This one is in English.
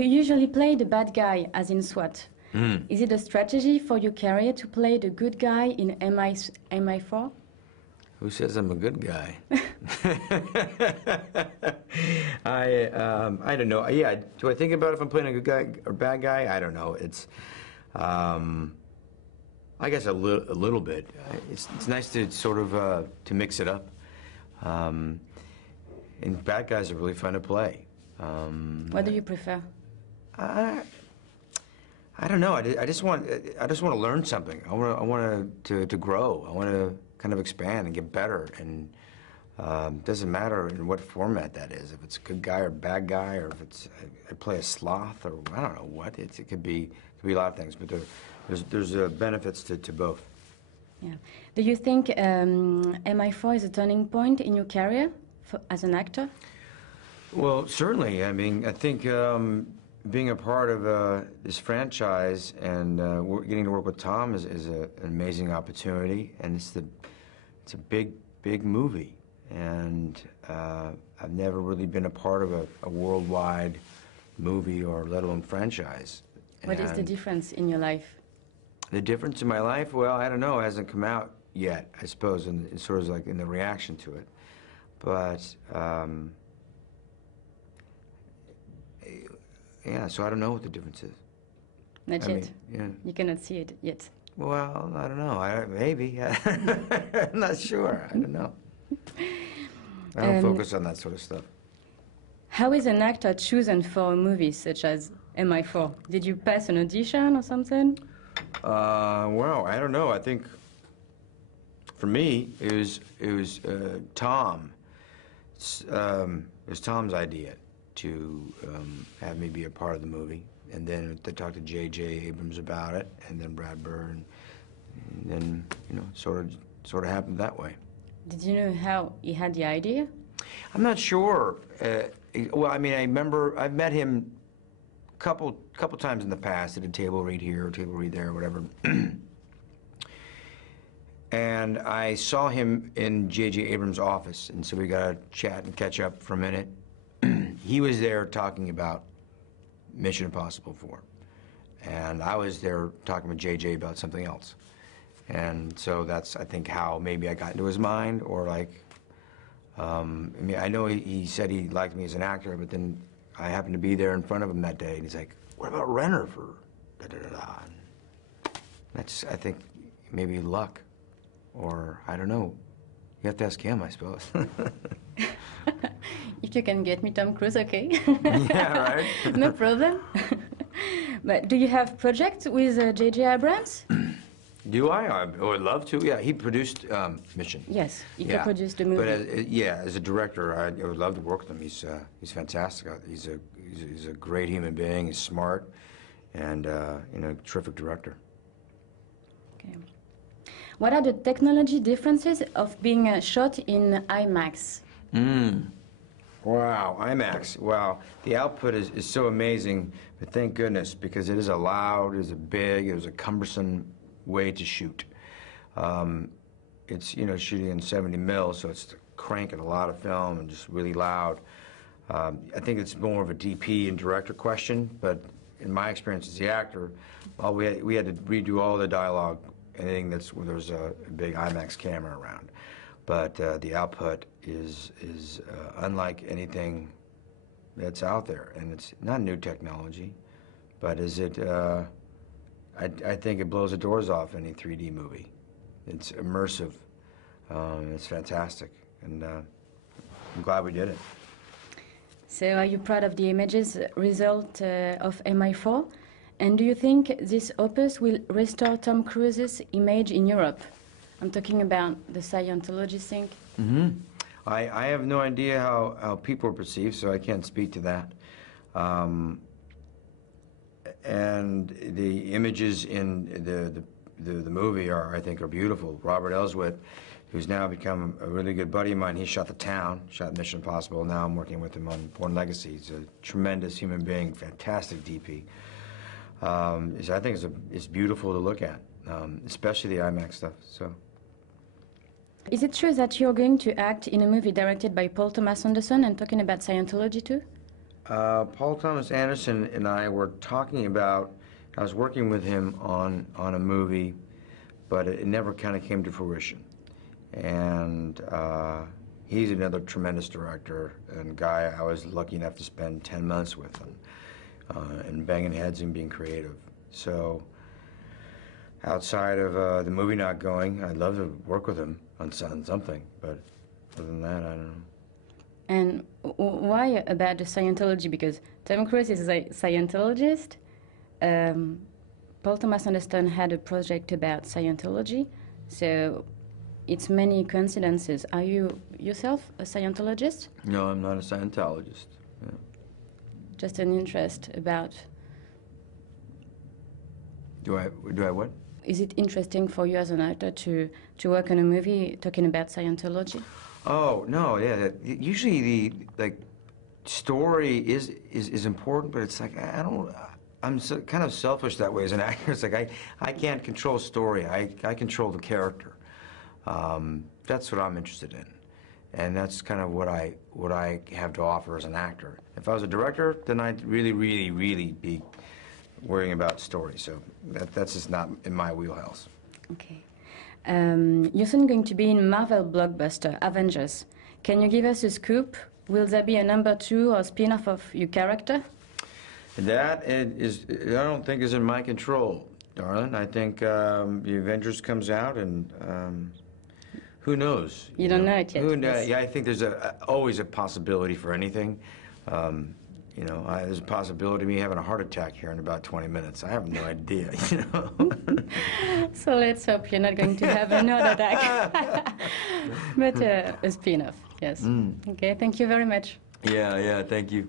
You usually play the bad guy, as in SWAT. Is it a strategy for your career to play the good guy in MI4? Who says I'm a good guy? I don't know. Yeah, do I think about if I'm playing a good guy or bad guy? I don't know. It's, I guess a little bit. It's nice to sort of to mix it up. And bad guys are really fun to play. What do you prefer? I don't know. I just want to learn something. I want to grow. I want to kind of expand and get better. And it doesn't matter in what format that is. If it's a good guy or bad guy, or if it's I play a sloth, or I don't know what. It could be a lot of things. But there's benefits to both. Yeah. Do you think MI4 is a turning point in your career as an actor? Well, certainly. I mean, I think being a part of this franchise and getting to work with Tom is an amazing opportunity, and it's a big movie, and I've never really been a part of a worldwide movie, or let alone franchise. What is the difference in your life? The difference in my life? Well, I don't know. It hasn't come out yet, I suppose, and it's sort of like in the reaction to it. But yeah, so I don't know what the difference is. Not yet? Mean, yeah. You cannot see it yet? Well, I don't know. Maybe. I'm not sure. I don't know. I don't focus on that sort of stuff. How is an actor chosen for a movie such as MI4? Did you pass an audition or something? Well, I don't know. I think for me, it was Tom. It was Tom's idea to have me be a part of the movie, and then they talked to J.J. Abrams about it, and then Brad Bird, and then sort of happened that way. Did you know how he had the idea? I'm not sure. Well, I mean, I remember I've met him a couple times in the past at a table read here, or table read there, or whatever. And I saw him in J.J. Abrams' office, and so we got to chat and catch up for a minute. He was there talking about Mission Impossible 4, and I was there talking with J.J. about something else. And so that's, I think, how maybe I got into his mind, or like, I mean, I know he said he liked me as an actor, but then I happened to be there in front of him that day, and he's like, what about Renner for da-da-da-da? That's, I think, maybe luck. Or, I don't know. You have to ask him, I suppose. If you can get me Tom Cruise, okay. Yeah, right? No problem. But do you have projects with J.J. Abrams? Do I? I would love to. Yeah, he produced Mission. Yes, he co-produced the movie. But as a director, I would love to work with him. He's fantastic. He's a great human being. He's smart, and terrific director. Okay. What are the technology differences of being shot in IMAX? Wow, IMAX. Wow, the output is so amazing, but thank goodness, because it is a loud, it is a big, it was a cumbersome way to shoot. It's, shooting in 70 mil, so it's cranking a lot of film and just really loud. I think it's more of a DP and director question, but in my experience as the actor, we had to redo all the dialogue, anything where there's a big IMAX camera around. But the output is unlike anything that's out there, and it's not new technology, but I think it blows the doors off any 3D movie. It's immersive. It's fantastic, and I'm glad we did it. So are you proud of the images result of MI4? And do you think this opus will restore Tom Cruise's image in Europe? I'm talking about the Scientology thing. I have no idea how people are perceived, so I can't speak to that. And the images in the movie I think are beautiful. Robert Elswit, who's now become a really good buddy of mine, he shot The Town, shot Mission Impossible. Now I'm working with him on Born Legacy. He's a tremendous human being, fantastic DP. I think it's beautiful to look at, especially the IMAX stuff. So. Is it true that you're going to act in a movie directed by Paul Thomas Anderson and talking about Scientology too? Paul Thomas Anderson and I were talking about, I was working with him on a movie, but it never kind of came to fruition. And he's another tremendous director and guy I was lucky enough to spend 10 months with him and banging heads and being creative. So outside of the movie not going, I'd love to work with him on something, but other than that, I don't know. And why about the Scientology? Because Tom Cruise is a Scientologist. Paul Thomas Anderson had a project about Scientology, so it's many coincidences. Are you yourself a Scientologist? No, I'm not a Scientologist. Yeah. Just an interest about... Do I what? Is it interesting for you as an actor to work on a movie talking about Scientology? Oh, no, yeah. Usually the story is important, but it's like, I'm kind of selfish that way as an actor. It's like I can't control story. I control the character. That's what I'm interested in. And that's kind of what I have to offer as an actor. If I was a director, then I'd really be worrying about story. So that's just not in my wheelhouse. Okay. You're soon going to be in Marvel blockbuster Avengers. Can you give us a scoop? Will there be a #2 or spin-off of your character? That I don't think is in my control, darling. I think the Avengers comes out and who knows? You don't know it yet. Who knows? Yeah, I think there's always a possibility for anything. You know, there's a possibility of me having a heart attack here in about 20 minutes. I have no idea, you know. So let's hope you're not going to have another attack. But a spin-off, yes. Okay, thank you very much. Yeah, thank you.